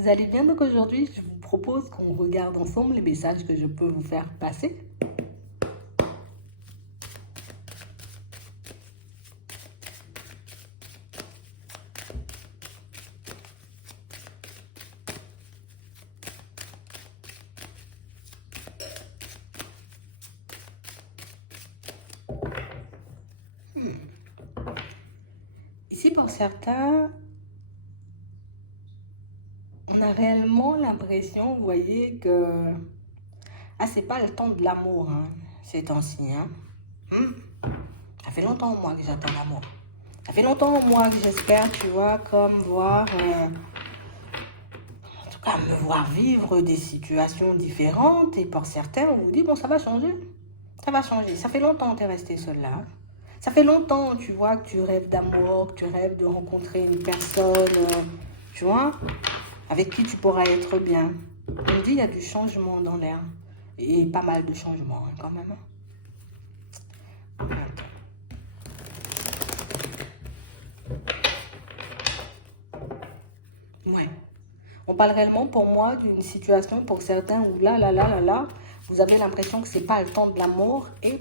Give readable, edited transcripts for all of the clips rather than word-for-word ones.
vous allez bien? Donc aujourd'hui, je vous propose qu'on regarde ensemble les messages que je peux vous faire passer. Ici, pour certains, on a réellement l'impression, vous voyez, que c'est pas le temps de l'amour, hein, ces temps-ci. Hein. Ça fait longtemps, moi, que j'attends l'amour. Ça fait longtemps, moi, que j'espère, tu vois, comme voir, en tout cas, me voir vivre des situations différentes. Et pour certains, on vous dit, bon, ça va changer. Ça va changer. Ça fait longtemps que tu es resté seul là. Ça fait longtemps, tu vois, que tu rêves d'amour, que tu rêves de rencontrer une personne, tu vois, avec qui tu pourras être bien. On me dit, il y a du changement dans l'air. Et pas mal de changements, hein, quand même. Ouais. On parle réellement pour moi d'une situation pour certains où là, vous avez l'impression que c'est pas le temps de l'amour et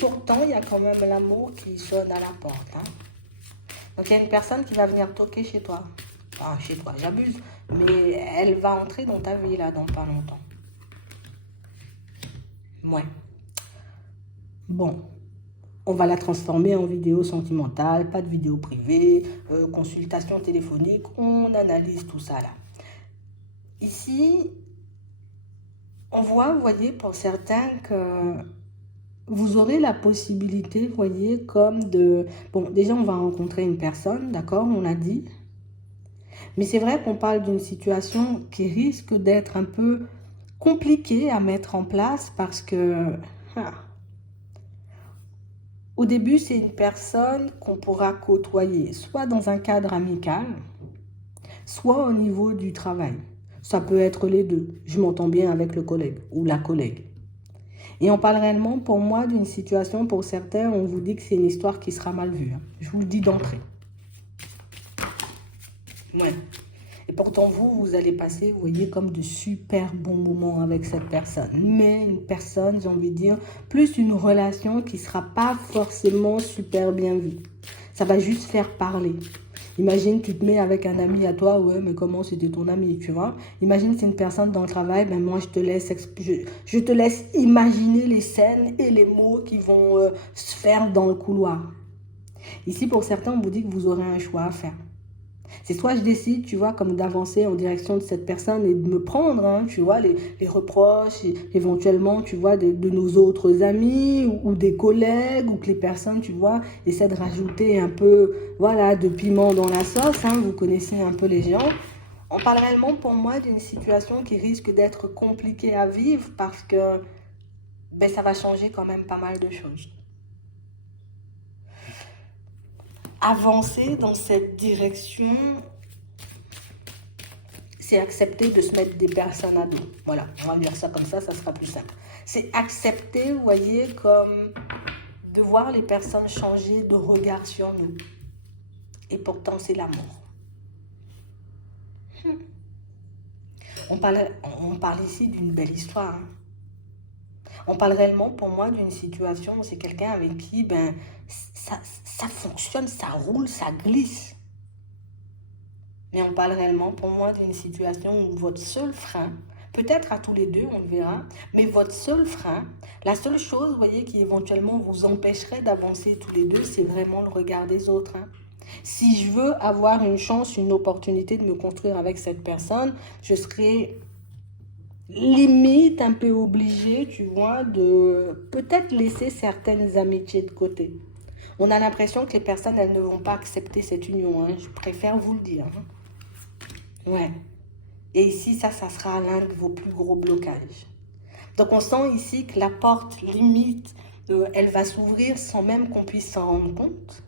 pourtant, il y a quand même l'amour qui sonne à la porte. Hein. Donc il y a une personne qui va venir toquer chez toi. Enfin, chez toi, j'abuse, mais elle va entrer dans ta vie là dans pas longtemps. Ouais. Bon, on va la transformer en vidéo sentimentale, pas de vidéo privée, consultation téléphonique, on analyse tout ça là. Ici, on voit, vous voyez, pour certains que vous aurez la possibilité, vous voyez, comme de... Bon, déjà, on va rencontrer une personne, d'accord, on a dit. Mais c'est vrai qu'on parle d'une situation qui risque d'être un peu compliquée à mettre en place parce que... Au début, c'est une personne qu'on pourra côtoyer, soit dans un cadre amical, soit au niveau du travail. Ça peut être les deux. Je m'entends bien avec le collègue ou la collègue. Et on parle réellement, pour moi, d'une situation, pour certains, on vous dit que c'est une histoire qui sera mal vue. Hein. Je vous le dis d'entrée. Ouais. Et pourtant, vous allez passer, vous voyez, comme de super bons moments avec cette personne. Mais une personne, j'ai envie de dire, plus une relation qui ne sera pas forcément super bien vue. Ça va juste faire parler. Imagine, tu te mets avec un ami à toi, ouais, mais comment c'était ton ami, tu vois. Imagine, c'est une personne dans le travail, ben moi, je te laisse imaginer les scènes et les mots qui vont se faire dans le couloir. Ici, pour certains, on vous dit que vous aurez un choix à faire. C'est soit je décide, tu vois, comme d'avancer en direction de cette personne et de me prendre, hein, tu vois, les reproches, éventuellement, tu vois, de nos autres amis ou des collègues ou que les personnes, tu vois, essaient de rajouter un peu, voilà, de piment dans la sauce, hein, vous connaissez un peu les gens. On parle réellement pour moi d'une situation qui risque d'être compliquée à vivre parce que ben, ça va changer quand même pas mal de choses. Avancer dans cette direction, c'est accepter de se mettre des personnes à dos. Voilà, on va dire ça comme ça sera plus simple. C'est accepter, vous voyez, comme de voir les personnes changer de regard sur nous. Et pourtant, c'est l'amour. On parle ici d'une belle histoire. Hein. On parle réellement, pour moi, d'une situation où c'est quelqu'un avec qui, ben, ça fonctionne, ça roule, ça glisse. Mais on parle réellement, pour moi, d'une situation où votre seul frein, peut-être à tous les deux, on le verra, mais votre seul frein, la seule chose, vous voyez, qui éventuellement vous empêcherait d'avancer tous les deux, c'est vraiment le regard des autres. Hein. Si je veux avoir une chance, une opportunité de me construire avec cette personne, je serai limite un peu obligée, tu vois, de peut-être laisser certaines amitiés de côté. On a l'impression que les personnes, elles ne vont pas accepter cette union. Hein. Je préfère vous le dire. Hein. Ouais. Et ici, ça sera l'un de vos plus gros blocages. Donc, on sent ici que la porte limite, elle va s'ouvrir sans même qu'on puisse s'en rendre compte.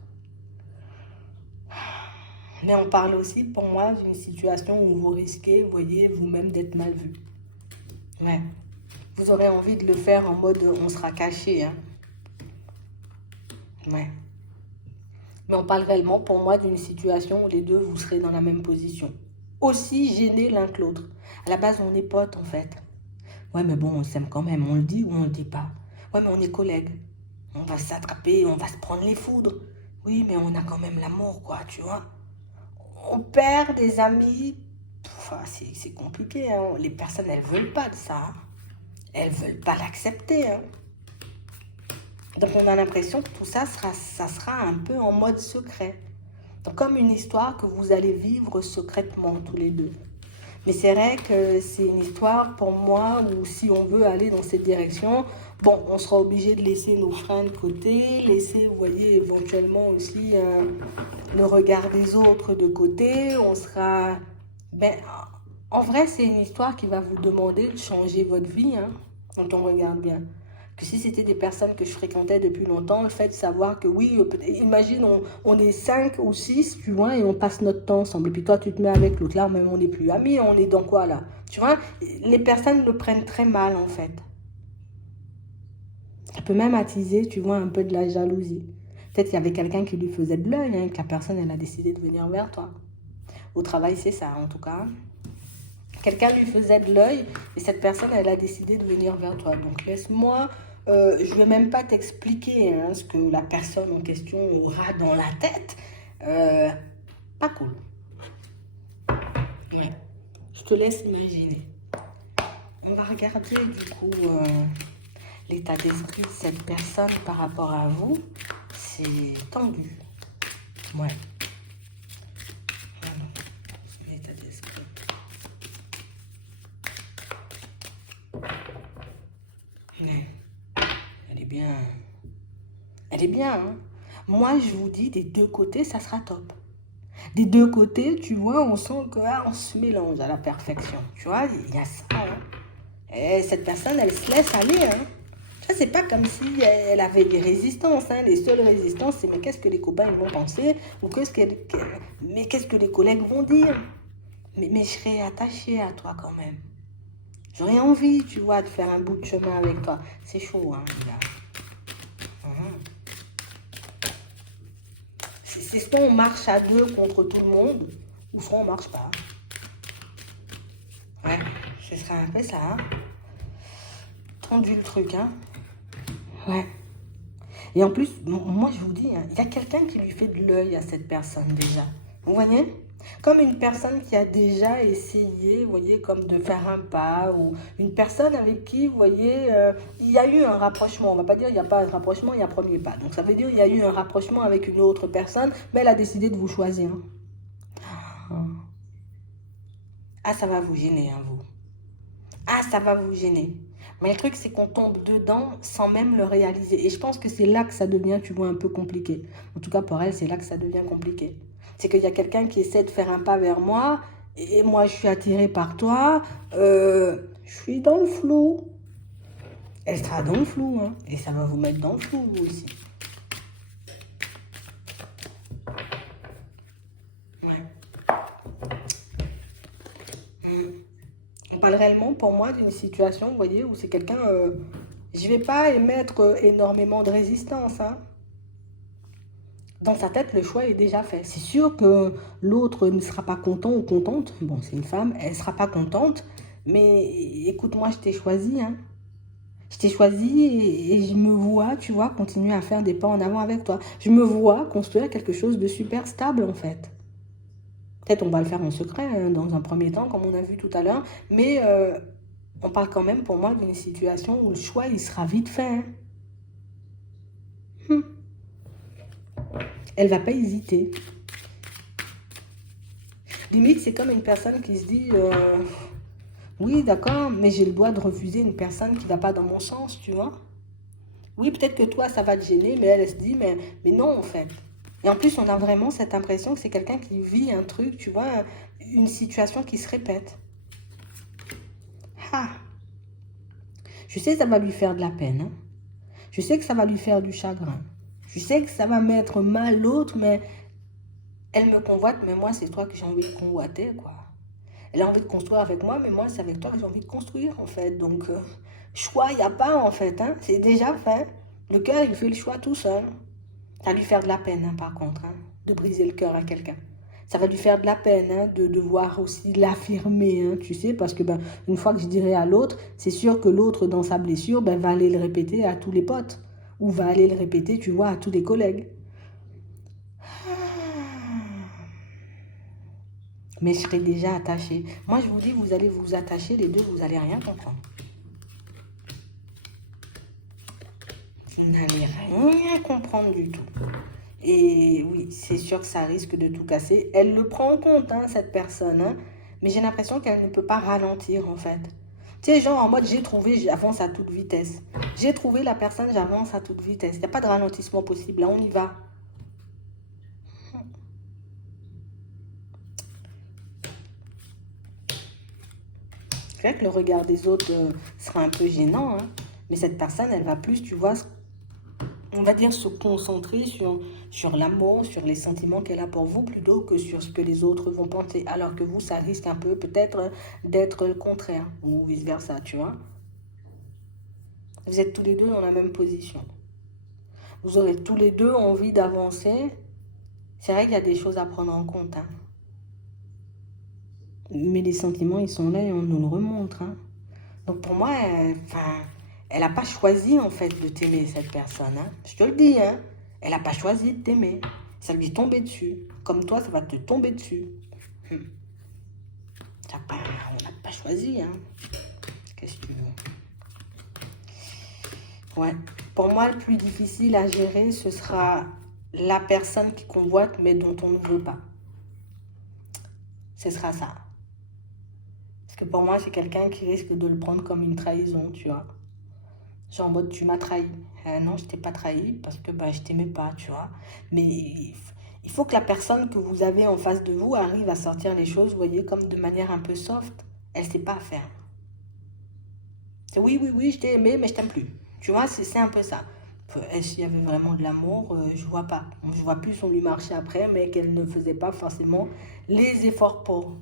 Mais on parle aussi, pour moi, d'une situation où vous risquez, vous voyez, vous-même d'être mal vu. Ouais. Vous aurez envie de le faire en mode on sera caché. Hein. Ouais. Mais on parle réellement, pour moi, d'une situation où les deux, vous serez dans la même position. Aussi gênés l'un que l'autre. À la base, on est potes, en fait. Ouais, mais bon, on s'aime quand même. On le dit ou on le dit pas. Ouais, mais on est collègues. On va s'attraper, on va se prendre les foudres. Oui, mais on a quand même l'amour, quoi, tu vois. On perd des amis. Enfin, c'est compliqué, hein. Les personnes, elles veulent pas de ça, hein. Elles veulent pas l'accepter, hein. Donc on a l'impression que tout ça sera un peu en mode secret. Donc comme une histoire que vous allez vivre secrètement tous les deux. Mais c'est vrai que c'est une histoire pour moi où si on veut aller dans cette direction, bon, on sera obligé de laisser nos freins de côté, laisser, vous voyez, éventuellement aussi le regard des autres de côté. On sera... Ben, en vrai, c'est une histoire qui va vous demander de changer votre vie, hein, quand on regarde bien. Que si c'était des personnes que je fréquentais depuis longtemps, le fait de savoir que oui, imagine, on est 5 ou 6, tu vois, et on passe notre temps ensemble. Et puis toi, tu te mets avec l'autre, là, même on n'est plus amis, on est dans quoi, là? Tu vois, les personnes le prennent très mal, en fait. Ça peut même attiser, tu vois, un peu de la jalousie. Peut-être qu'il y avait quelqu'un qui lui faisait de l'œil, hein, que la personne, elle a décidé de venir vers toi. Au travail, c'est ça, en tout cas. Quelqu'un lui faisait de l'œil et cette personne, elle a décidé de venir vers toi. Donc laisse-moi, je ne vais même pas t'expliquer hein, ce que la personne en question aura dans la tête. Euh, Pas cool. Ouais. Je te laisse imaginer. On va regarder du coup l'état d'esprit de cette personne par rapport à vous. C'est tendu. Ouais. Voilà. L'état d'esprit. Ouais. Elle est bien. Elle est bien, hein. Moi, je vous dis, des deux côtés, ça sera top. Des deux côtés, tu vois, on sent qu'on se mélange à la perfection. Tu vois, il y a ça, hein. Et cette personne, elle se laisse aller, hein. Ça, c'est pas comme si elle avait des résistances, hein. Les seules résistances, c'est mais qu'est-ce que les copains ils vont penser ou mais qu'est-ce que les collègues vont dire. Mais je serais attachée à toi quand même. J'aurais envie, tu vois, de faire un bout de chemin avec toi. C'est chaud, hein, les gars. C'est soit on marche à deux contre tout le monde, ou soit on marche pas. Ouais, ce serait un peu ça, hein. Tendu le truc, hein. Ouais. Et en plus, moi je vous dis, hein, il y a quelqu'un qui lui fait de l'œil à cette personne déjà. Vous voyez? Comme une personne qui a déjà essayé, vous voyez, comme de faire un pas, ou une personne avec qui, vous voyez, il y a eu un rapprochement. On va pas dire il n'y a pas un rapprochement, il y a un premier pas. Donc ça veut dire il y a eu un rapprochement avec une autre personne, mais elle a décidé de vous choisir. Ah, ça va vous gêner, hein, vous. Ah, ça va vous gêner. Mais le truc, c'est qu'on tombe dedans sans même le réaliser. Et je pense que c'est là que ça devient, tu vois, un peu compliqué. En tout cas, pour elle, c'est là que ça devient compliqué. C'est qu'il y a quelqu'un qui essaie de faire un pas vers moi, et moi, je suis attirée par toi. Je suis dans le flou. Elle sera dans le flou, hein. Et ça va vous mettre dans le flou, vous aussi. Ouais. On parle réellement, pour moi, d'une situation, vous voyez, où c'est quelqu'un... je vais pas émettre énormément de résistance, hein. Dans sa tête, le choix est déjà fait. C'est sûr que l'autre ne sera pas content ou contente. Bon, c'est une femme, elle ne sera pas contente. Mais écoute-moi, je t'ai choisi, hein. Je t'ai choisi et je me vois, tu vois, continuer à faire des pas en avant avec toi. Je me vois construire quelque chose de super stable, en fait. Peut-être on va le faire en secret, hein, dans un premier temps, comme on a vu tout à l'heure. Mais on parle quand même, pour moi, d'une situation où le choix, il sera vite fait, hein. Elle va pas hésiter. Limite, c'est comme une personne qui se dit oui, d'accord, mais j'ai le droit de refuser une personne qui ne va pas dans mon sens, tu vois. Oui, peut-être que toi, ça va te gêner, mais elle se dit mais non, en fait. Et en plus, on a vraiment cette impression que c'est quelqu'un qui vit un truc, tu vois, une situation qui se répète. Ah, je sais que ça va lui faire de la peine, hein. Je sais que ça va lui faire du chagrin. Je sais que ça va mettre mal l'autre, mais elle me convoite, mais moi, c'est toi que j'ai envie de convoiter, quoi. Elle a envie de construire avec moi, mais moi, c'est avec toi que j'ai envie de construire, en fait. Donc, choix, il n'y a pas, en fait, hein. C'est déjà fait. Le cœur, il fait le choix tout seul. Ça va lui faire de la peine, hein, par contre, hein, de briser le cœur à quelqu'un. Ça va lui faire de la peine, hein, de devoir aussi l'affirmer, hein, tu sais, parce que ben, une fois que je dirai à l'autre, c'est sûr que l'autre, dans sa blessure, ben, va aller le répéter à tous les potes. Ou va aller le répéter, tu vois, à tous les collègues. Mais je serai déjà attachée. Moi, je vous dis, vous allez vous attacher, les deux, vous n'allez rien comprendre. Vous n'allez rien comprendre du tout. Et oui, c'est sûr que ça risque de tout casser. Elle le prend en compte, hein, cette personne. Hein, mais j'ai l'impression qu'elle ne peut pas ralentir, en fait. Tu sais, genre en mode, j'ai trouvé, j'avance à toute vitesse. J'ai trouvé la personne, j'avance à toute vitesse. Il n'y a pas de ralentissement possible. Là, on y va. C'est vrai que le regard des autres sera un peu gênant. Hein, mais cette personne, elle va plus, tu vois, on va dire se concentrer sur l'amour, sur les sentiments qu'elle a pour vous, plutôt que sur ce que les autres vont penser. Alors que vous, ça risque un peu peut-être d'être le contraire, ou vice-versa, tu vois. Vous êtes tous les deux dans la même position. Vous aurez tous les deux envie d'avancer. C'est vrai qu'il y a des choses à prendre en compte. Hein. Mais les sentiments, ils sont là et on nous le remontre. Hein. Donc pour moi, elle n'a pas choisi en fait de t'aimer, cette personne. Hein. Je te le dis, hein. Elle n'a pas choisi de t'aimer. Ça lui est tombé dessus. Comme toi, ça va te tomber dessus. On n'a pas choisi. Hein. Qu'est-ce que tu veux? Ouais. Pour moi, le plus difficile à gérer, ce sera la personne qui convoite, mais dont on ne veut pas. Ce sera ça. Parce que pour moi, c'est quelqu'un qui risque de le prendre comme une trahison, tu vois. Genre en mode, tu m'as trahi. Non, je t'ai pas trahi parce que bah, je t'aimais pas, tu vois. Mais il faut que la personne que vous avez en face de vous arrive à sortir les choses, vous voyez, comme de manière un peu soft. Elle sait pas faire. C'est oui, oui, oui, je t'ai aimé, mais je t'aime plus. Tu vois, c'est un peu ça. S'il y avait vraiment de l'amour, je vois pas. Je vois plus on lui marchait après, mais qu'elle ne faisait pas forcément les efforts pour.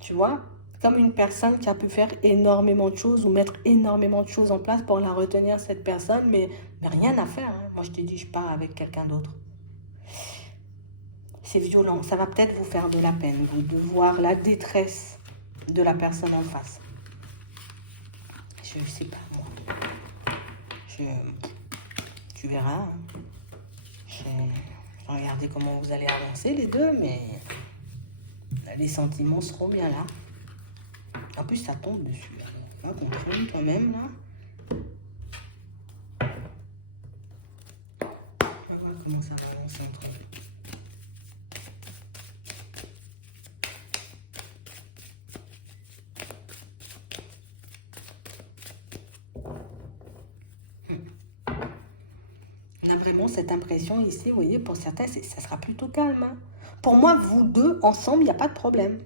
Tu vois? Comme une personne qui a pu faire énormément de choses ou mettre énormément de choses en place pour la retenir, cette personne, mais rien à faire. Hein. Moi, je te dis, je pars avec quelqu'un d'autre. C'est violent. Ça va peut-être vous faire de la peine, vous, de voir la détresse de la personne en face. Je sais pas, moi. Je... Tu verras. Hein. Je vais regarder comment vous allez avancer, les deux, mais les sentiments seront bien là. En plus, ça tombe dessus. Va comprendre toi-même, là. On va voir comment ça va avancer entre eux. On a vraiment cette impression ici, vous voyez, pour certains, ça sera plutôt calme. Hein. Pour moi, vous deux, ensemble, il n'y a pas de problème.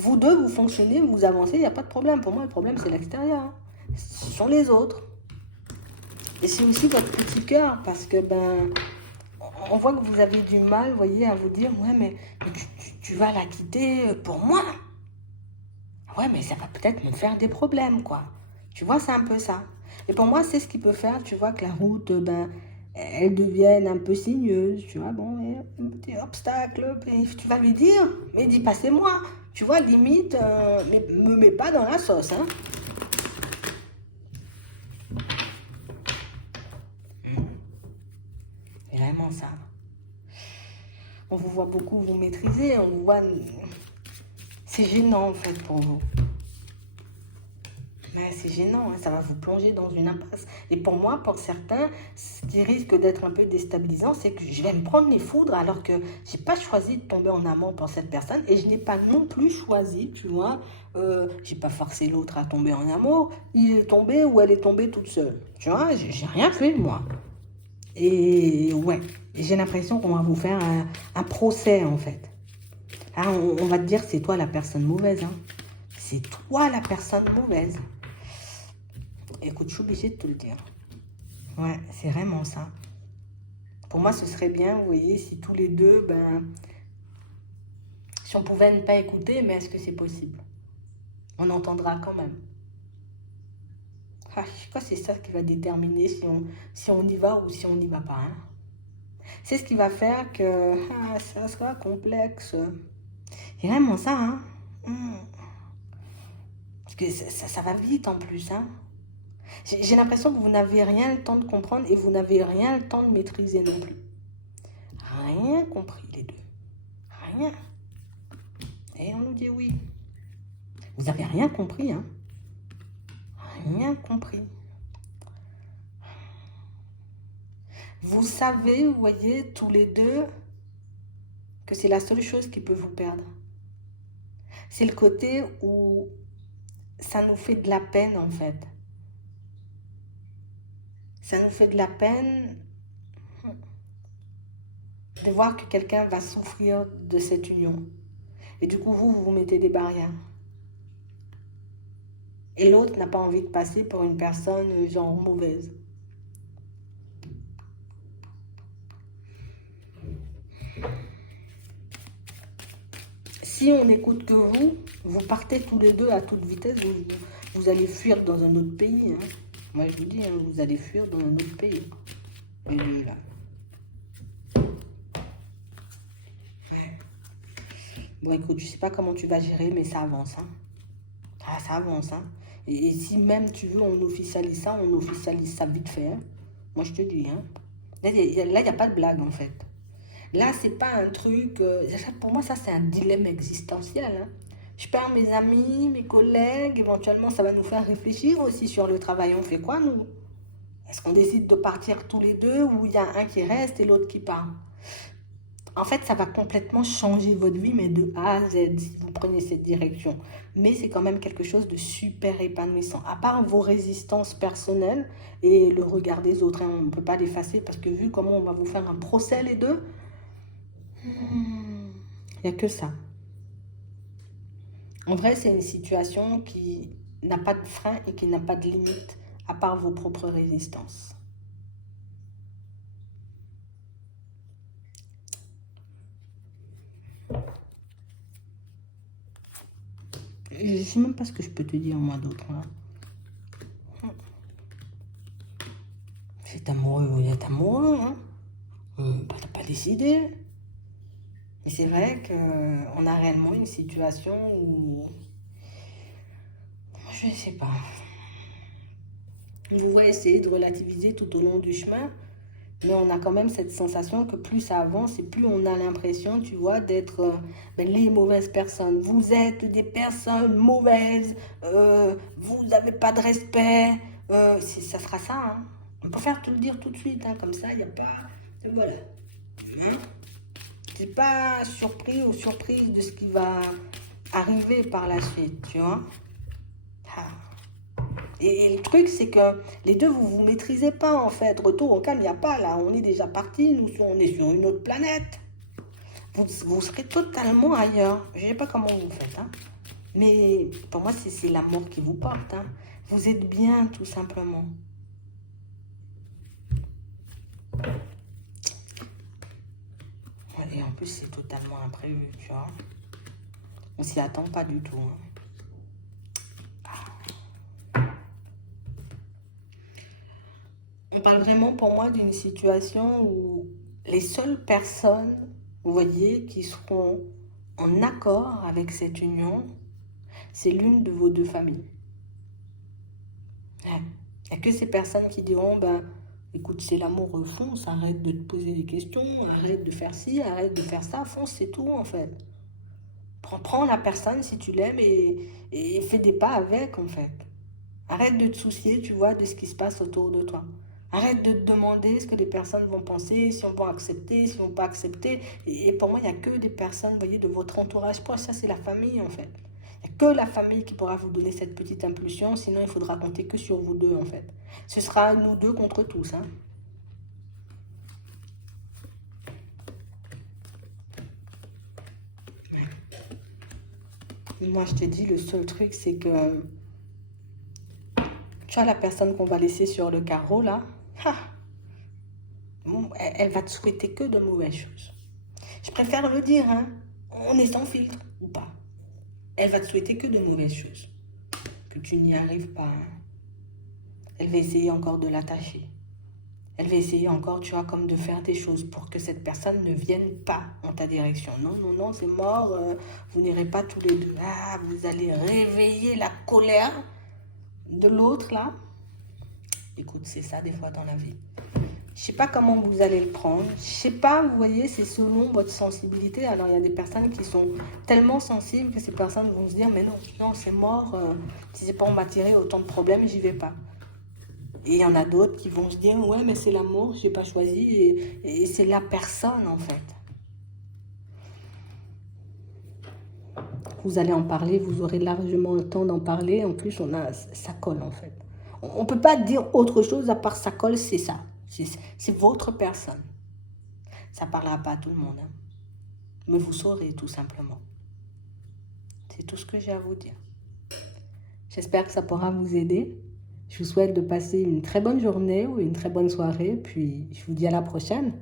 Vous deux, vous fonctionnez, vous avancez, il n'y a pas de problème. Pour moi, le problème, c'est l'extérieur. Hein. Ce sont les autres. Et c'est aussi votre petit cœur, parce que, ben, on voit que vous avez du mal, vous voyez, à vous dire, ouais, mais tu vas la quitter pour moi. Ouais, mais ça va peut-être me faire des problèmes, quoi. Tu vois, c'est un peu ça. Et pour moi, c'est ce qui peut faire, tu vois, que la route, ben, elle devienne un peu sinueuse, tu vois, bon, un petit obstacle, tu vas lui dire, mais dis pas c'est moi, tu vois, limite, mais me mets pas dans la sauce, hein. Vraiment ça. On vous voit beaucoup vous maîtriser, on vous voit... C'est gênant, en fait, pour vous. Ouais, c'est gênant, hein, ça va vous plonger dans une impasse. Et pour moi, pour certains, ce qui risque d'être un peu déstabilisant, c'est que je vais me prendre les foudres alors que je n'ai pas choisi de tomber en amour pour cette personne et je n'ai pas non plus choisi, tu vois, j'ai pas forcé l'autre à tomber en amour, il est tombé ou elle est tombée toute seule. Tu vois, j'ai rien fait, moi. Et ouais, j'ai l'impression qu'on va vous faire un procès, en fait. Hein, on va te dire c'est toi la personne mauvaise. Hein. C'est toi la personne mauvaise. Écoute, je suis obligée de te le dire. Ouais, c'est vraiment ça. Pour moi, ce serait bien, vous voyez, si tous les deux, ben, si on pouvait ne pas écouter, mais est-ce que c'est possible? On entendra quand même. Ah, je crois que c'est ça qui va déterminer si on y va ou si on n'y va pas. Hein. C'est ce qui va faire que ça sera complexe. C'est vraiment ça, hein. Parce que ça va vite en plus, hein. J'ai l'impression que vous n'avez rien le temps de comprendre et vous n'avez rien le temps de maîtriser non plus. Rien compris les deux. Rien. Et on nous dit oui. Vous n'avez rien compris, hein. Rien compris. Vous savez, vous voyez, tous les deux, que c'est la seule chose qui peut vous perdre. C'est le côté où ça nous fait de la peine, en fait. Ça nous fait de la peine de voir que quelqu'un va souffrir de cette union. Et du coup, vous mettez des barrières. Et l'autre n'a pas envie de passer pour une personne genre mauvaise. Si on n'écoute que vous partez tous les deux à toute vitesse, vous allez fuir dans un autre pays. Hein. Moi, je vous dis, hein, vous allez fuir dans un autre pays. Les deux, là. Ouais. Bon, écoute, je sais pas comment tu vas gérer, mais ça avance. Hein. Ah, ça avance. Hein. Et si même tu veux, on officialise ça vite fait. Hein. Moi, je te dis. Hein. Là, il n'y a pas de blague, en fait. Là, c'est pas un truc... pour moi, ça, c'est un dilemme existentiel. Hein. Je perds mes amis, mes collègues. Éventuellement, ça va nous faire réfléchir aussi sur le travail. On fait quoi, nous? Est-ce qu'on décide de partir tous les deux ou il y a un qui reste et l'autre qui part? En fait, ça va complètement changer votre vie, mais de A à Z, si vous prenez cette direction. Mais c'est quand même quelque chose de super épanouissant. À part vos résistances personnelles et le regard des autres, hein, on ne peut pas l'effacer parce que vu comment on va vous faire un procès les deux, il n'y a que ça. En vrai, c'est une situation qui n'a pas de frein et qui n'a pas de limite, à part vos propres résistances. Je ne sais même pas ce que je peux te dire, moi, d'autre. Hein. C'est amoureux, vous êtes amoureux, hein. T'as pas décidé. Et c'est vrai qu'on a réellement une situation où... Je ne sais pas. On va essayer de relativiser tout au long du chemin, mais on a quand même cette sensation que plus ça avance et plus on a l'impression, tu vois, d'être les mauvaises personnes. Vous êtes des personnes mauvaises, vous n'avez pas de respect. Ça sera ça, hein. On peut faire te le dire tout de suite, hein, comme ça, il n'y a pas... Voilà. Hein? Tu n'es pas surpris ou surprise de ce qui va arriver par la suite, tu vois. Ah. Et le truc, c'est que les deux, vous maîtrisez pas, en fait. Retour au calme, il n'y a pas, là. On est déjà parti, on est sur une autre planète. Vous serez totalement ailleurs. Je ne sais pas comment vous faites, hein. Mais pour moi, c'est l'amour qui vous porte, hein. Vous êtes bien, tout simplement. Et en plus, c'est totalement imprévu, tu vois. On s'y attend pas du tout, hein. On parle vraiment pour moi d'une situation où les seules personnes, vous voyez, qui seront en accord avec cette union, c'est l'une de vos deux familles. Il n'y a que ces personnes qui diront, écoute, c'est l'amour, fonce, arrête de te poser des questions, arrête de faire ci, arrête de faire ça, fonce, c'est tout en fait. Prends la personne si tu l'aimes et fais des pas avec en fait. Arrête de te soucier, tu vois, de ce qui se passe autour de toi. Arrête de te demander ce que les personnes vont penser, si on va accepter, si on ne va pas accepter. Et pour moi, il n'y a que des personnes, vous voyez, de votre entourage proche. Ça, c'est la famille, en fait. Il n'y a que la famille qui pourra vous donner cette petite impulsion. Sinon, il faudra compter que sur vous deux, en fait. Ce sera nous deux contre tous, hein. Moi, je te dis, le seul truc, c'est que... Tu vois la personne qu'on va laisser sur le carreau, là, elle va te souhaiter que de mauvaises choses. Je préfère le dire, hein. On est sans filtre ou pas. Elle va te souhaiter que de mauvaises choses. Que tu n'y arrives pas, hein. Elle va essayer encore de l'attacher. Elle va essayer encore, tu vois, comme de faire des choses pour que cette personne ne vienne pas en ta direction. Non, non, non, c'est mort, vous n'irez pas tous les deux. Ah, vous allez réveiller la colère de l'autre, là. Écoute, c'est ça des fois dans la vie. Je ne sais pas comment vous allez le prendre. Je ne sais pas, vous voyez, c'est selon votre sensibilité. Alors, il y a des personnes qui sont tellement sensibles que ces personnes vont se dire, mais non, non, c'est mort. Si c'est pas on m'a tiré autant de problèmes, j'y vais pas. Et il y en a d'autres qui vont se dire, ouais, mais c'est l'amour, je n'ai pas choisi. Et c'est la personne, en fait. Vous allez en parler, vous aurez largement le temps d'en parler. En plus, ça colle, en fait. On ne peut pas dire autre chose à part ça colle, c'est ça. C'est votre personne. Ça ne parlera pas à tout le monde. Hein. Mais vous saurez tout simplement. C'est tout ce que j'ai à vous dire. J'espère que ça pourra vous aider. Je vous souhaite de passer une très bonne journée ou une très bonne soirée. Puis je vous dis à la prochaine.